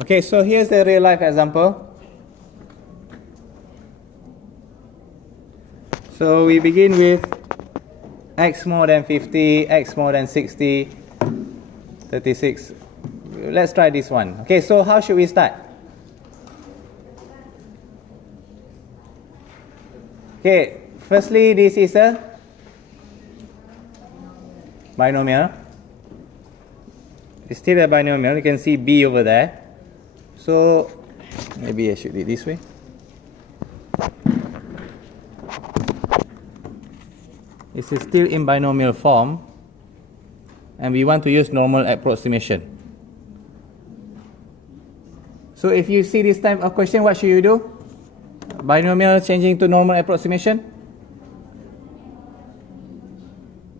Okay, so here's the real life example. So we begin with x more than 50, x more than 60, 36. Let's try this one. Okay, so how should we start? Okay, firstly, this is a binomial. It's still a binomial. You can see b over there. So maybe I should do it this way. This is still in binomial form, and we want to use normal approximation. So if you see this type of question, what should you do? Binomial changing to normal approximation?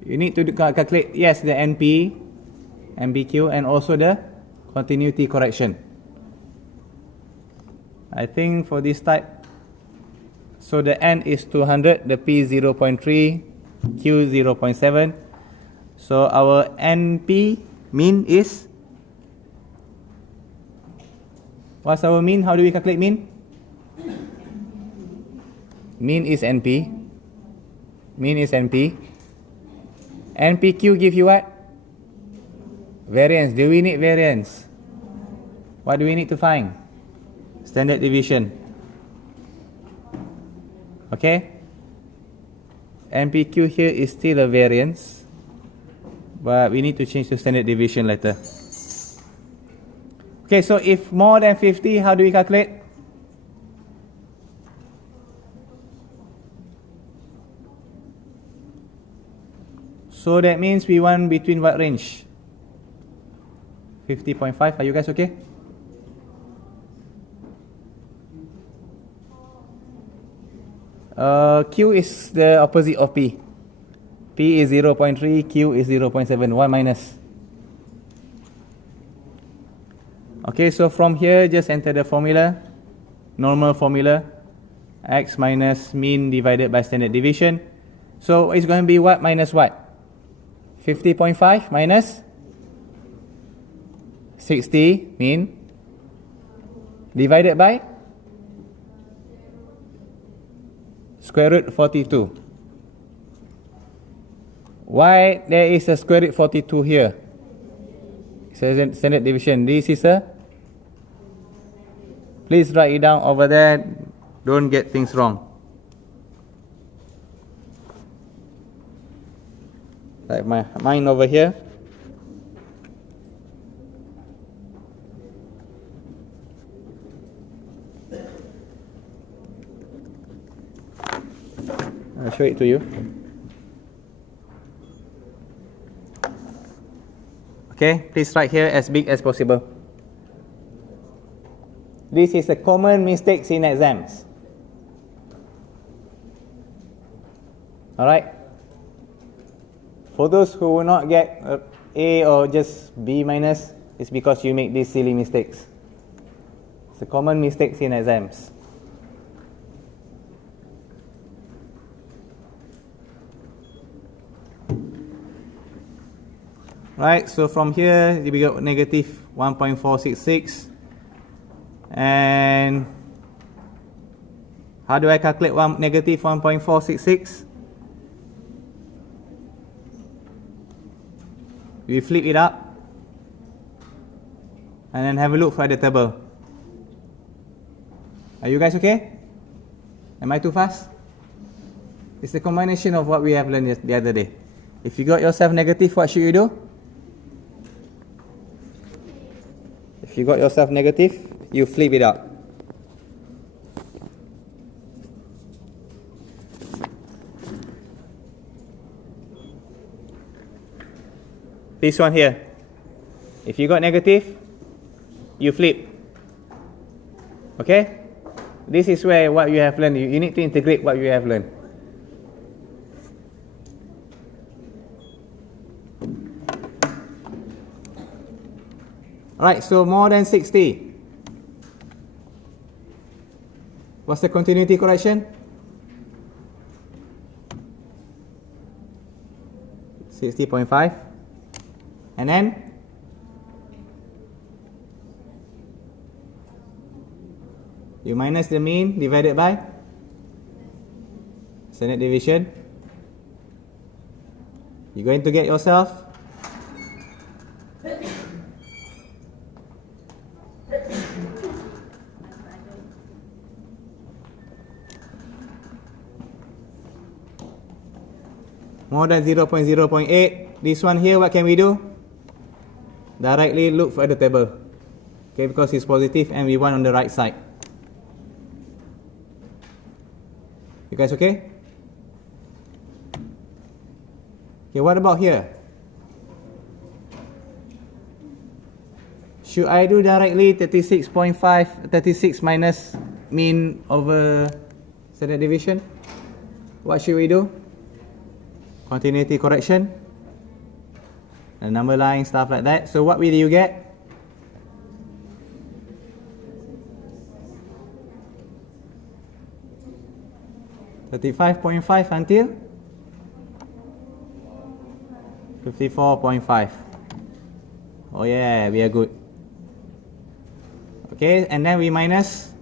You need to calculate, yes, the NP, MBQ, and also the continuity correction. I think for this type, so the N is 200, the P is 0.3, Q 0.7. So our NP mean is, what's our mean? How do we calculate mean? Mean is NP. Mean is NP. NPQ give you what? Variance. Do we need variance? What do we need to find? Standard deviation. Okay? NPQ here is still a variance, but we need to change to standard deviation later. Okay, so if more than 50, how do we calculate? So that means we want between what range? 50.5. Are you guys okay? Q is the opposite of P. P is 0.3, Q is 0.7. 1 minus. Okay, so from here, just enter the formula. Normal formula. X minus mean divided by standard deviation. So it's going to be what minus what? 50.5 minus 60 mean divided by square root 42. Why there is a square root 42 here? It's a standard deviation. This is a, please write it down over there. Don't get things wrong. Like mine over here. I'll show it to you. Okay, please write here as big as possible. This is a common mistakes in exams. Alright? For those who will not get A or just B minus, it's because you make these silly mistakes. It's a common mistakes in exams. Right, so from here we got negative 1.466, and how do I calculate negative 1.466? We flip it up and then have a look for the table. Are you guys okay? Am I too fast? It's the combination of what we have learned the other day. If you got yourself negative, what should you do? If you got yourself negative, you flip it up. This one here. If you got negative, you flip. Okay? This is where what you have learned. You need to integrate what you have learned. Alright, so more than 60. What's the continuity correction? 60.5. And then You minus the mean divided by standard deviation. You're going to get yourself more than 0.0.8. This one here, what can we do? Directly look for the table. Okay, because it's positive and we want on the right side. You guys okay? Okay, what about here? Should I do directly 36.5, 36 minus mean over standard deviation? What should we do? Continuity correction, the number line, stuff like that. So what will you get? $35.5 until 54.5. Oh yeah, we are good. Okay, and then we minus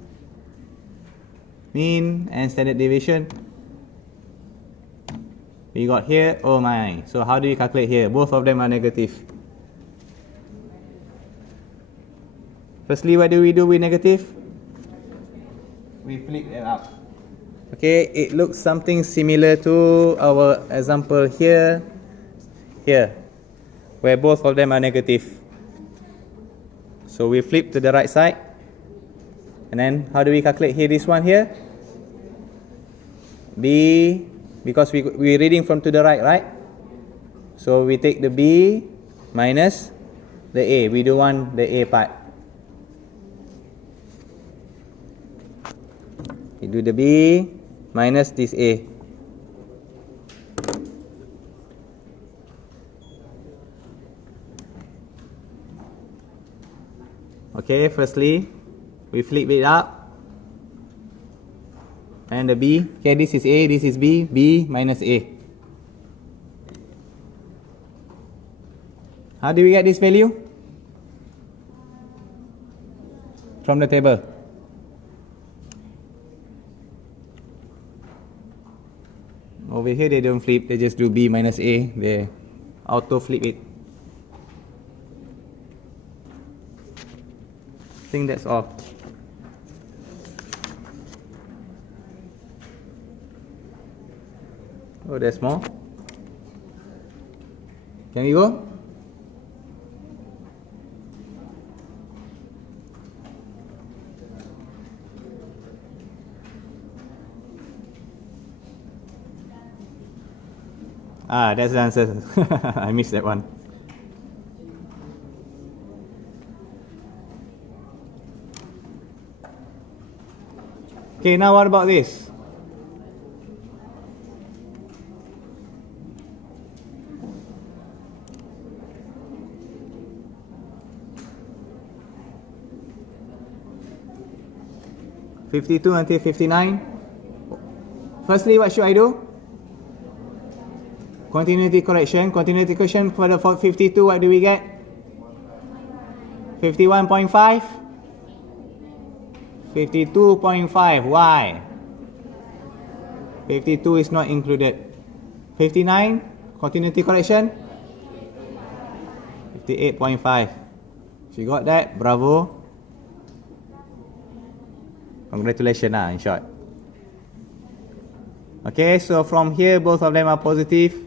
mean and standard deviation. We got here, oh my. So how do you calculate here? Both of them are negative. Firstly, what do we do with negative? We flip it up. Okay, it looks something similar to our example here, where both of them are negative. So we flip to the right side. And then how do we calculate here, this one here? B, because we're reading from to the right, right? So we take the B minus the A. We don't want the A part. We do the B minus this A. Okay, firstly, we flip it up. And the B, okay, this is A, this is B, B minus A. How do we get this value? From the table. Over here they don't flip, they just do B minus A, they auto flip it. I think that's all. Oh, there's more. Can we go? Ah, that's the answer. I missed that one. Okay, now what about this? (52) until 59. Firstly, what should I do? Continuity correction. Continuity correction for the 52, what do we get? 51.5? 52.5. Why? 52 is not included. 59, continuity correction? 58.5. If you got that, bravo. Congratulations, in short. Okay, so from here, both of them are positive.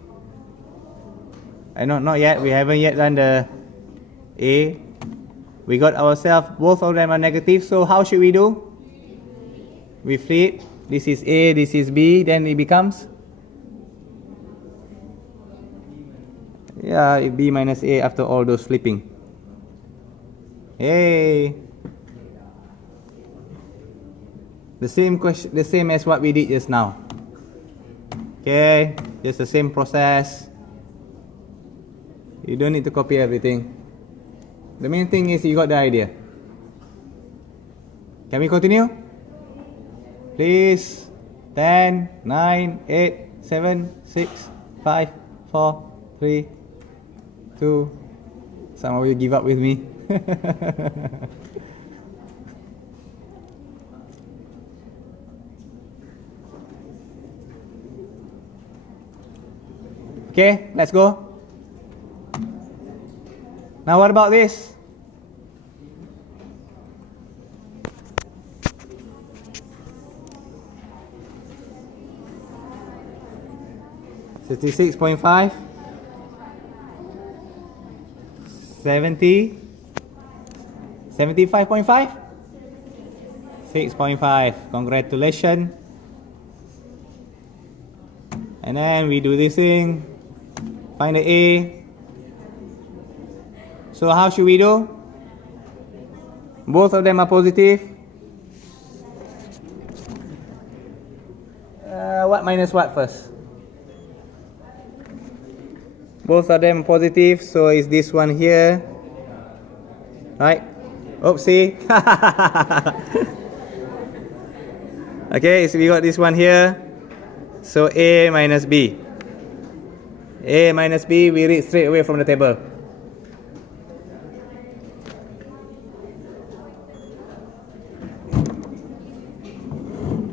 Not yet. We haven't yet done the A. We got ourselves, both of them are negative. So how should we do? We flip. This is A, this is B. Then it becomes? Yeah, B minus A after all those flipping. Hey. The same question, the same as what we did just now. Okay, just the same process. You don't need to copy everything. The main thing is you got the idea. Can we continue? Please. 10, 9, 8, 7, 6, 5, 4, 3, 2. Some of you give up with me. Okay, let's go. Now what about this? $66.5, 70, 75.5, 6.5. Congratulations. And then we do this thing, find the A. So how should we do? Both of them are positive. What minus what first? Both of them positive, so is this one here, right? Oopsie. Okay, so we got this one here. So A minus B. A minus B, we read straight away from the table.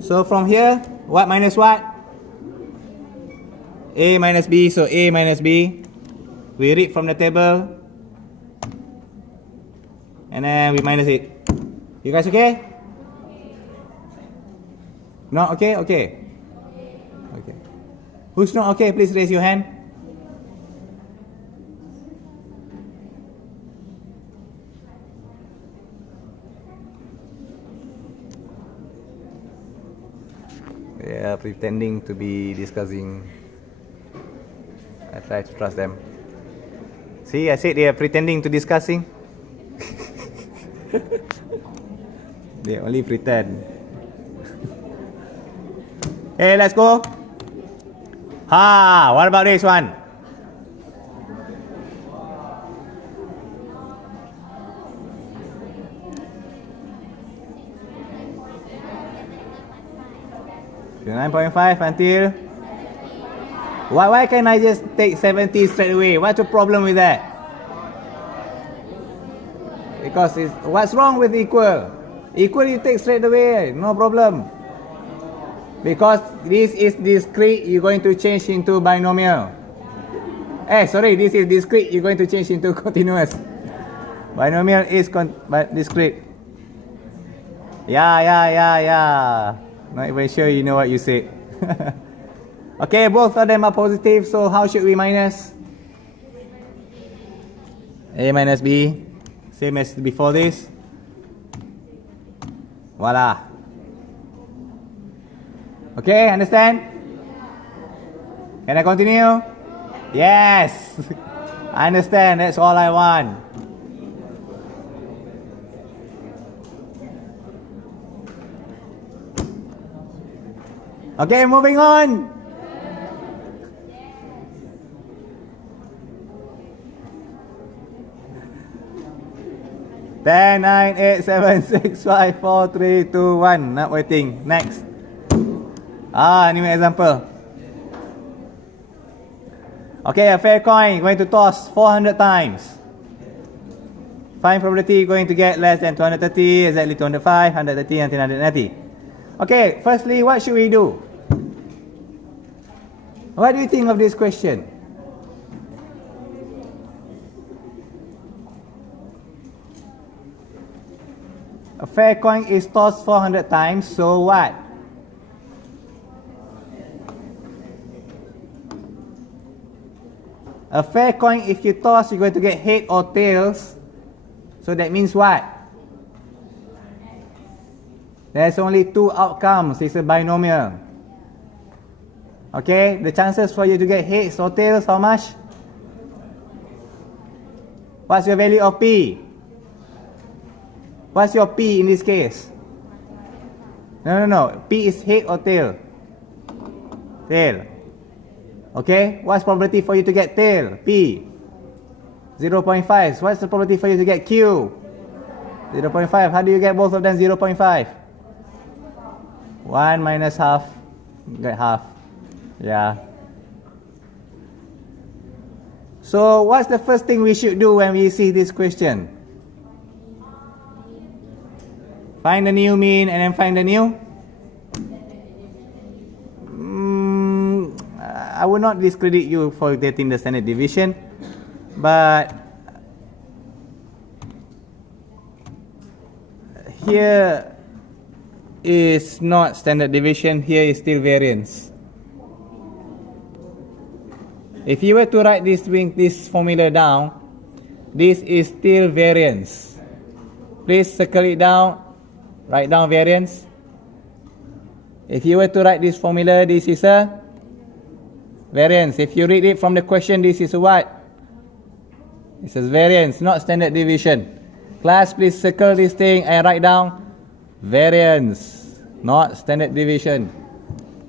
So from here, what minus what? A minus B, so A minus B. We read from the table. And then we minus it. You guys okay? Not okay? Okay. Okay. Who's not okay, please raise your hand. They are pretending to be discussing. I try to trust them. See, I said they are pretending to discussing. They only pretend. Hey, let's go. What about this one? $9.5 until. Why can't I just take 70 straight away? What's the problem with that? Because what's wrong with equal? Equal you take straight away, no problem. Because this is discrete, you're going to change into binomial. This is discrete, you're going to change into continuous. Binomial is discrete. Yeah. Not even sure you know what you said. Okay, both of them are positive, so how should we minus? A minus B, same as before this. Voila. Okay, understand? Can I continue? Yes. I understand, that's all I want. Okay, moving on. 10, 9, 8, 7, 6, 5, 4, 3, 2, 1. Not waiting. Next. New example. Okay, a fair coin going to toss 400 times. Find probability going to get less than 230, exactly 205, 130, and 190. Okay, firstly, what should we do? What do you think of this question? A fair coin is tossed 400 times, so what? A fair coin, if you toss, you're going to get head or tails. So that means what? There's only two outcomes. It's a binomial. Okay, the chances for you to get heads or tails, how much? What's your value of P? What's your P in this case? No. P is head or tail? Tail. Okay, what's probability for you to get tail? P. 0.5. What's the probability for you to get Q? 0.5. How do you get both of them 0.5? 1 minus half. You get half. Yeah. So what's the first thing we should do when we see this question? Find the new mean and then find the new. I will not discredit you for getting the standard deviation, but here is not standard deviation, here is still variance. If you were to write this formula down, this is still variance. Please circle it down, write down variance. If you were to write this formula, this is a variance. If you read it from the question, this is a what? This is variance, not standard deviation. Class, please circle this thing and write down variance, not standard deviation.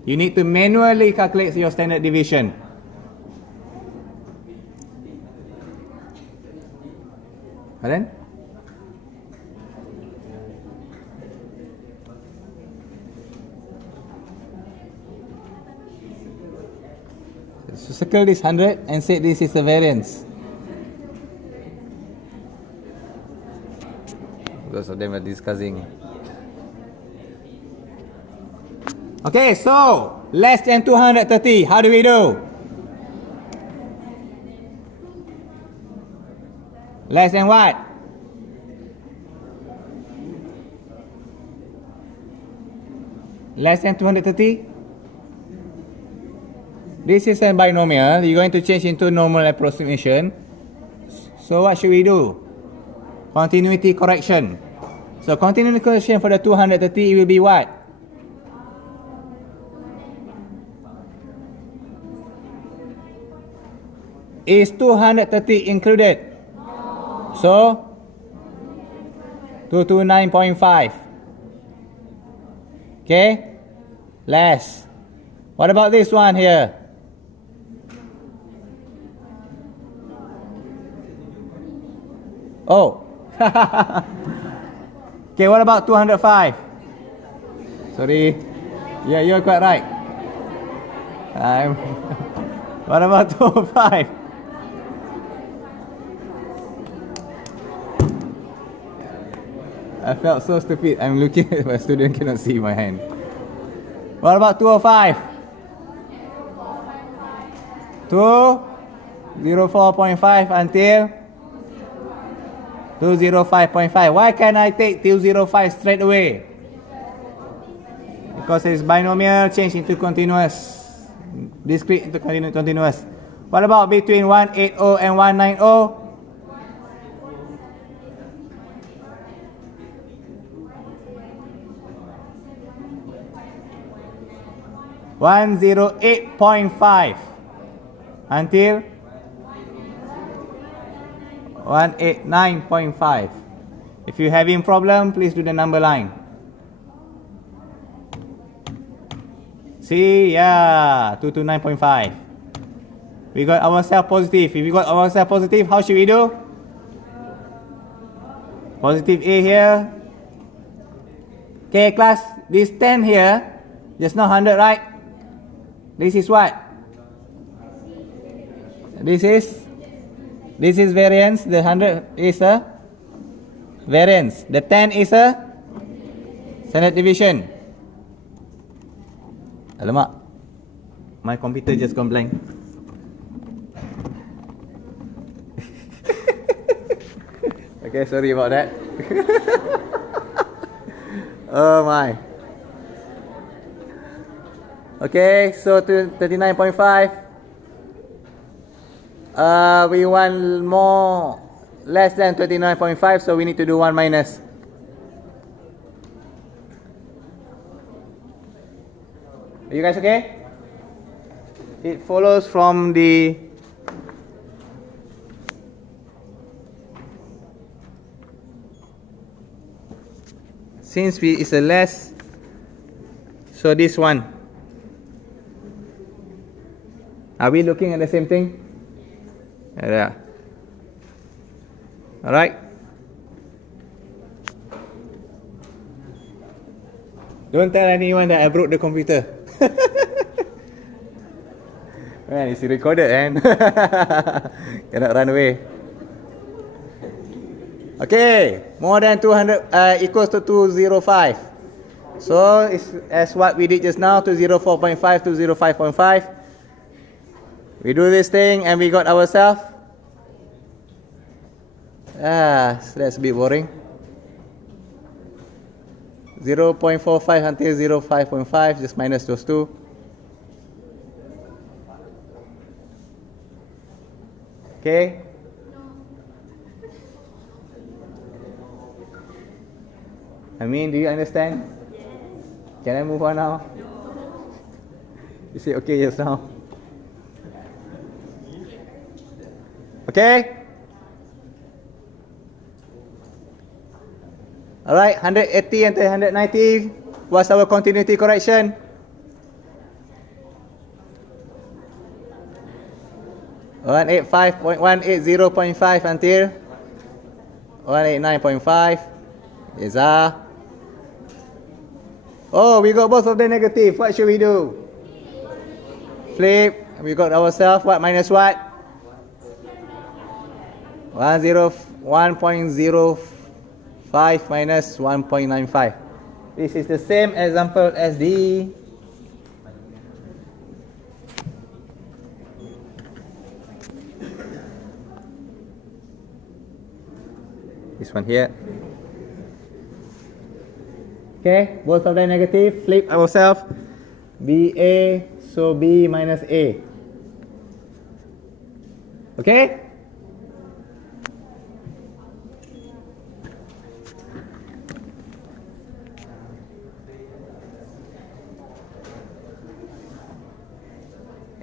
You need to manually calculate your standard deviation. Then so circle this 100 and say this is a variance. Because of them are discussing. Okay, so less than 230, how do we do? Less than what? Less than 230? This is a binomial. You're going to change into normal approximation. So what should we do? Continuity correction. So continuity correction for the 230 will be what? Is 230 included? So 229.5. Okay? Less. What about this one here? Oh. Okay, what about 205? Sorry. Yeah, you're quite right. What about 205? I felt so stupid. I'm looking at my student, cannot see my hand. What about 205? 204.5 until 205.5. Why can't I take 205 straight away? Because it's binomial, change into continuous. Discrete into continuous. What about between 180 and 190? 108.5 until 189.5. If you're having problem, please do the number line. See, yeah, 229.5. We got ourselves positive. If we got ourselves positive, how should we do? Positive A here. Okay, class, this 10 here, just now 100, right? This is what? This is variance. The 100 is a variance. The 10 is a standard deviation. Alamak, my computer just gone blank. Okay, sorry about that. Oh my. Okay, so to 39.5. We want more, less than 29.5, so we need to do 1 minus. Are you guys okay? It follows from the since it's a less, so this one. Are we looking at the same thing? Yeah. All right. Don't tell anyone that I broke the computer. Man, it's recorded and cannot run away. Okay, more than 200 equals to 205. So it's as what we did just now, 204.5 to 205.5. We do this thing and we got ourselves. So that's a bit boring. 0.45 until 0.5.5, just minus those two. Okay? I mean, do you understand? Yes. Can I move on now? No. You say okay just now. Okay? Alright, 180 until 190. What's our continuity correction? One 185.180.5 until 189.5. Yes, oh, we got both of them negative. What should we do? Flip. We got ourselves what minus what? 1.05 minus 1.95. This is the same example as the this one here. Okay, both of them negative. Flip ourselves. BA, so B minus A. Okay?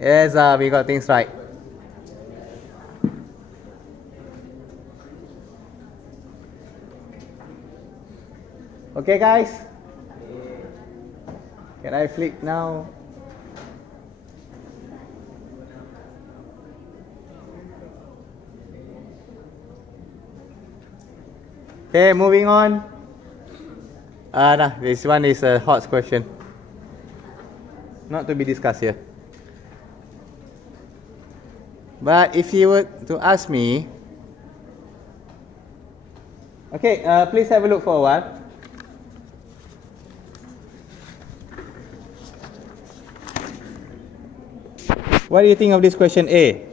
Yes, we got things right. Okay, guys? Can I flip now? Okay, moving on. No, this one is a hot question. Not to be discussed here. But if you were to ask me, okay, please have a look for a while. What do you think of this question A?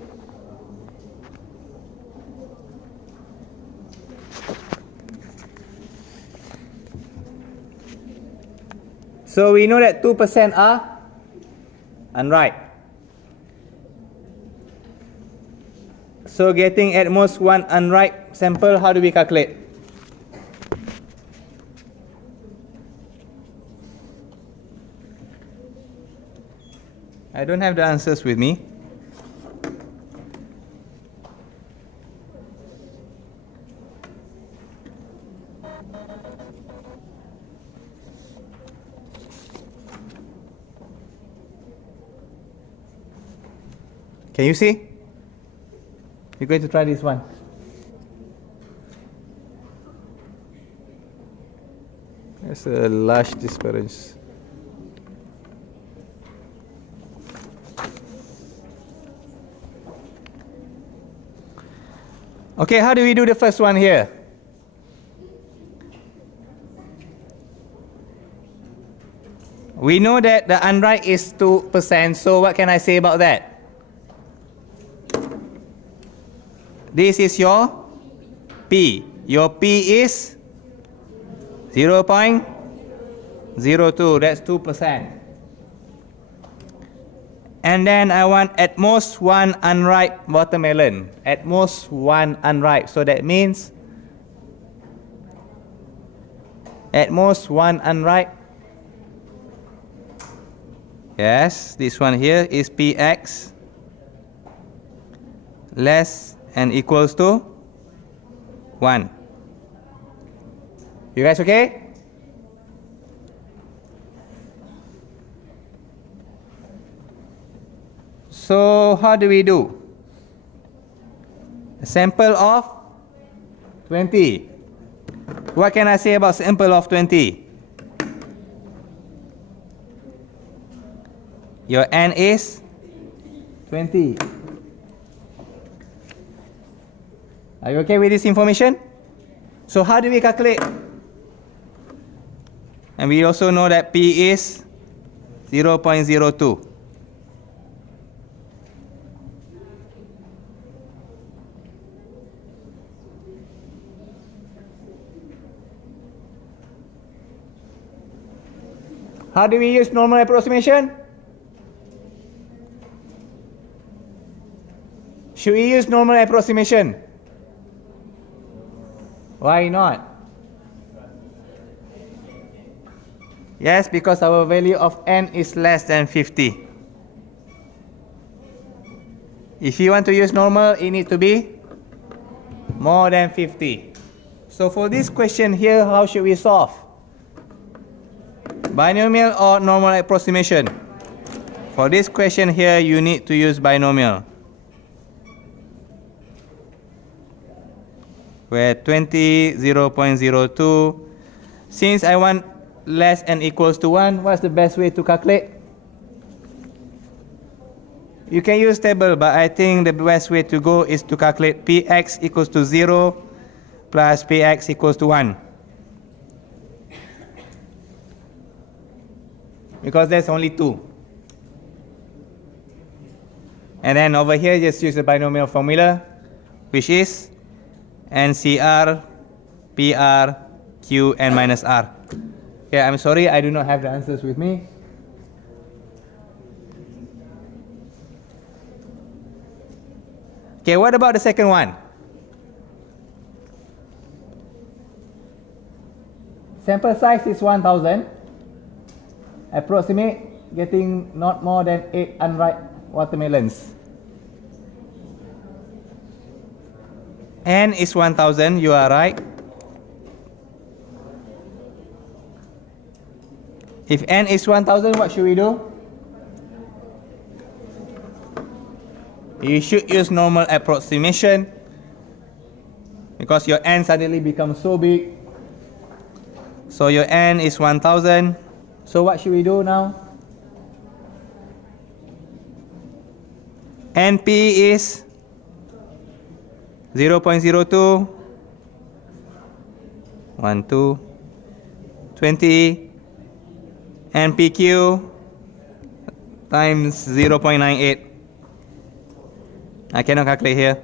So we know that 2% are unripe. So getting at most one unripe sample, how do we calculate? I don't have the answers with me. Can you see? We're going to try this one. There's a large dispersion. Okay, how do we do the first one here? We know that the unripe is 2%, so what can I say about that? This is your P. Your P is 0.02, that's 2%. And then I want at most one unripe watermelon. At most one unripe. So that means at most one unripe. Yes, this one here is Px less and equals to 1. You guys okay? So how do we do? A sample of 20. What can I say about sample of 20? Your N is 20. Are you okay with this information? So how do we calculate? And we also know that P is 0.02. How do we use normal approximation? Should we use normal approximation? Why not? Yes, because our value of n is less than 50. If you want to use normal, it needs to be more than 50. So for this question here, how should we solve? Binomial or normal approximation? For this question here, you need to use binomial. Where 20, 0.02. Since I want less than equals to 1, what's the best way to calculate? You can use table, but I think the best way to go is to calculate px equals to 0 plus px equals to 1. Because there's only 2. And then over here, just use the binomial formula, which is NCR, PR, Q, and minus R. Okay, I'm sorry, I do not have the answers with me. Okay, what about the second one? Sample size is 1000. Approximate getting not more than 8 unripe watermelons. N is 1000, you are right. If n is 1000, what should we do? You should use normal approximation because your n suddenly becomes so big. So your n is 1000. So what should we do now? NP is 0.02, 1, 2, 20, NPQ times 0.98. I cannot calculate here.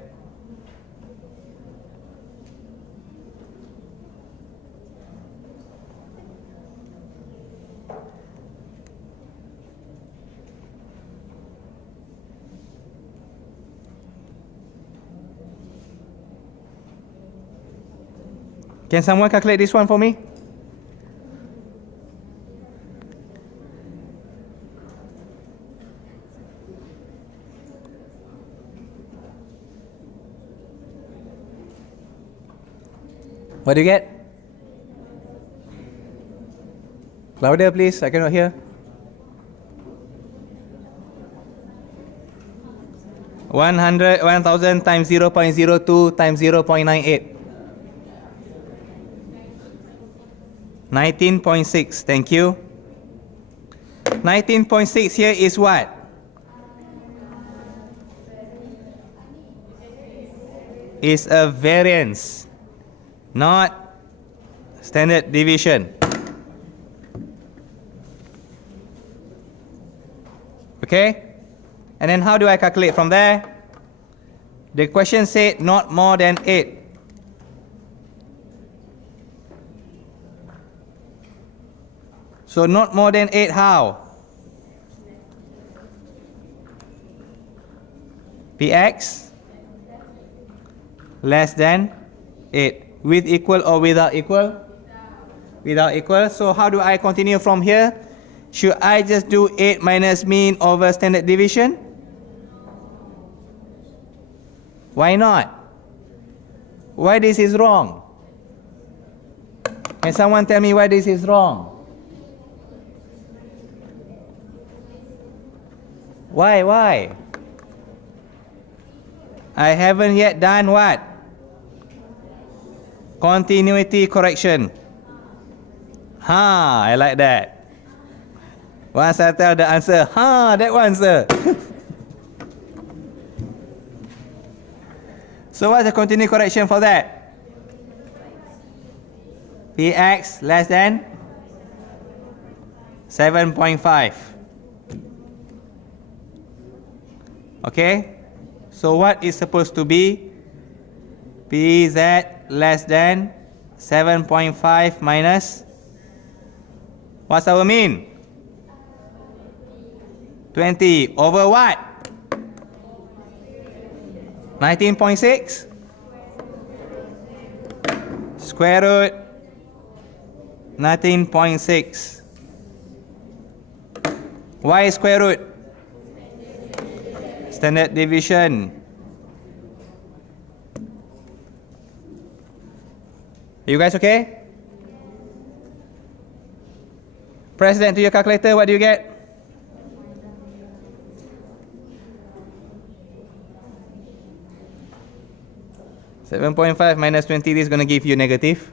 Can someone calculate this one for me? What do you get? Louder, please. I cannot hear. 1000 times 0.02 times 0.98. 19.6. Thank you. 19.6 here is what? Is a variance, not standard deviation. Okay? And then how do I calculate from there? The question said not more than 8. So not more than 8 how? Px less than 8. With equal or without equal? Without equal. So how do I continue from here? Should I just do 8 minus mean over standard deviation? Why not? Why this is wrong? Can someone tell me why this is wrong? Why? I haven't yet done what? Continuity correction. I like that. Once I tell the answer, that one, sir. So what's the continuity correction for that? Px less than 7.5. Okay? So what is supposed to be? Pz less than 7.5 minus, what's our mean? 20 over what? 19.6 square root 19.6. Why square root? Standard deviation. You guys okay? Press that into your calculator, what do you get? -7.5 minus 20, this is going to give you negative.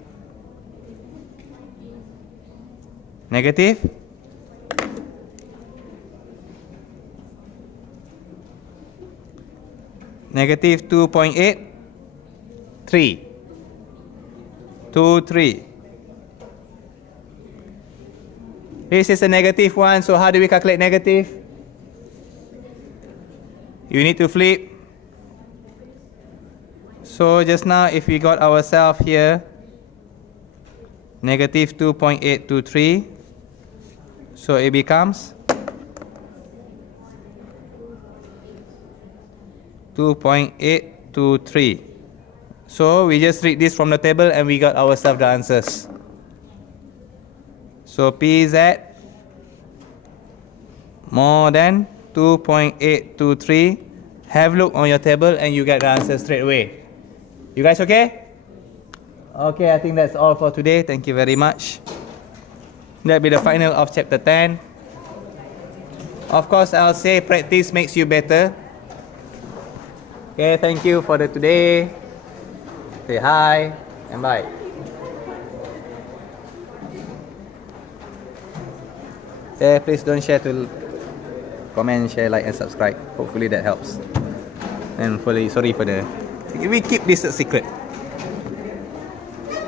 Negative. Negative 2.83. 23. This is a negative one, so how do we calculate negative? You need to flip. So just now, if we got ourselves here, negative 2.823, so it becomes 2.823. So we just read this from the table and we got ourselves the answers. So PZ more than 2.823. Have a look on your table and you get the answer straight away. You guys okay? Okay, I think that's all for today. Thank you very much. That'll be the final of chapter 10. Of course, I'll say practice makes you better. Okay, thank you for today. Say hi and bye. Yeah, please don't share to comment, share, like and subscribe. Hopefully that helps. And sorry for the... We keep this a secret.